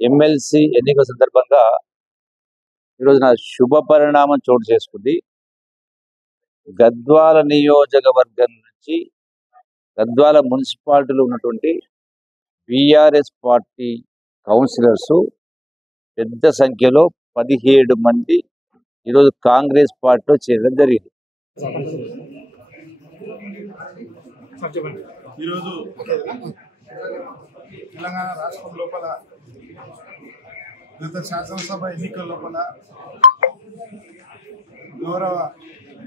MLC ఎన్నికల సందర్భంగా ఈరోజు నా శుభ పరిణామం చోటు చేసుకుంది. గద్వాల నియోజకవర్గం నుంచి గద్వాల మున్సిపాలిటీలో ఉన్నటువంటి బీఆర్ఎస్ పార్టీ కౌన్సిలర్స్ పెద్ద సంఖ్యలో 17 మంది ఈరోజు కాంగ్రెస్ పార్టీలో చేరడం జరిగింది. ఈరోజు తెలంగాణ రాష్ట్రం లోపల గత శాసనసభ ఎన్నికల లోపల గౌరవ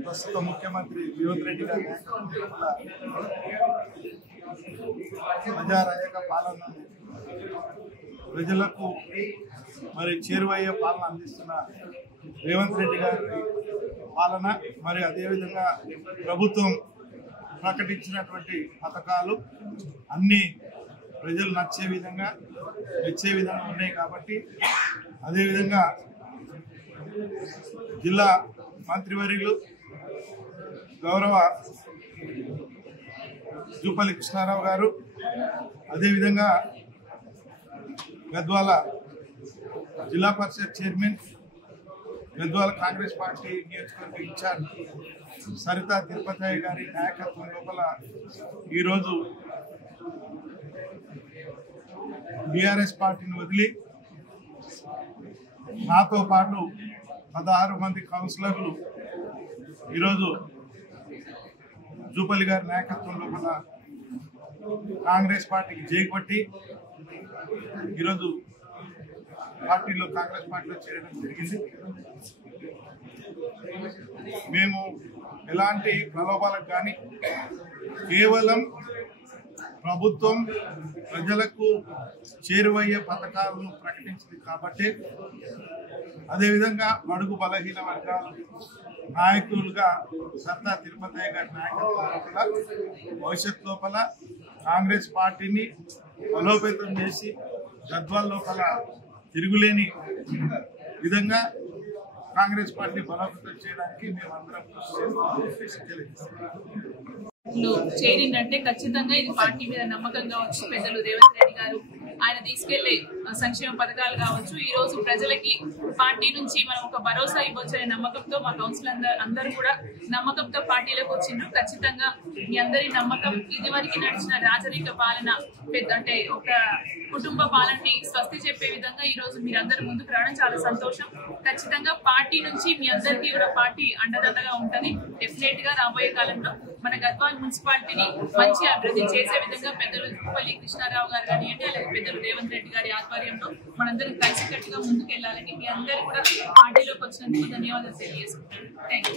ప్రస్తుత ముఖ్యమంత్రి రేవంత్ రెడ్డి గారి ప్రజారాయక పాలనను ప్రజలకు మరి చేరువయ్యే పాలన అందిస్తున్న రేవంత్ రెడ్డి గారి పాలన మరి అదేవిధంగా ప్రభుత్వం ప్రకటించినటువంటి పథకాలు అన్నీ ప్రజలు నచ్చే విధంగా మెచ్చే విధంగా ఉన్నాయి. కాబట్టి అదేవిధంగా జిల్లా మంత్రివర్యులు గౌరవ జూపల్లి కృష్ణారావు గారు, అదేవిధంగా గద్వాల జిల్లా పరిషత్ చైర్మన్, గద్వాల కాంగ్రెస్ పార్టీ నియోజకవర్గ ఇన్ఛార్జ్ సరితా తిరుపతి గారి నాయకత్వం లోపల ఈరోజు బీఆర్ఎస్ పార్టీని వదిలి నాతో పాటు 16 మంది కౌన్సిలర్లు ఈరోజు జూపల్లి గారి నాయకత్వం లోపల కాంగ్రెస్ పార్టీకి జైకొట్టి ఈరోజు కాంగ్రెస్ పార్టీలో చేరడం జరిగింది. మేము ఎలాంటి ప్రలోభాలకు కానీ కేవలం ప్రభుత్వం ప్రజలకు చేరువయ్యే పథకాలను ప్రకటించింది కాబట్టి, అదేవిధంగా బడుగు బలహీన వర్గాల నాయకులుగా సర్దా తిరుపతి గారి నాయకత్వం లోపల భవిష్యత్ లోపల కాంగ్రెస్ పార్టీని బలోపేతం చేసి గద్వాల లోపల తిరుగులేని విధంగా కాంగ్రెస్ పార్టీ బలోపేతం చేయడానికి మేమందరం కృషి చేరిందంటే ఖచ్చితంగా ఇది పార్టీ మీద నమ్మకం కావచ్చు. పెద్దలు రేవంత్ రెడ్డి గారు ఆయన తీసుకెళ్లే సంక్షేమ పథకాలు కావచ్చు, ఈ రోజు ప్రజలకి పార్టీ నుంచి మనం ఒక భరోసా ఇవ్వచ్చనే నమ్మకంతో మా కౌన్సిల్ అందరూ కూడా నమ్మకంతో పార్టీలోకి వచ్చిండ్రు. ఖచ్చితంగా మీ అందరి నమ్మకం ఇదివరకు నడిచిన రాజరిక పాలన అంటే ఒక కుటుంబ పాలనని స్వస్తి చెప్పే విధంగా ఈ రోజు మీరందరూ ముందుకు రావడం చాలా సంతోషం. ఖచ్చితంగా పార్టీ నుంచి మీ అందరికీ కూడా పార్టీ అండదండగా ఉంటుంది. డెఫినెట్ గా రాబోయే కాలంలో మన గద్వాల మున్సిపాలిటీని మంచి అభివృద్ధి చేసే విధంగా పెద్దలు జూపల్లి కృష్ణారావు గారు కానివ్వండి, అలాగే పెద్దలు రేవంత్ రెడ్డి గారి ఆధ్వర్యంలో మనందరం కలిసికట్టుగా ముందుకెళ్లాలని మీ అందరూ కూడా పార్టీలోకి వచ్చినందుకు ధన్యవాదాలు తెలియజేసుకుంటాను. Thank you.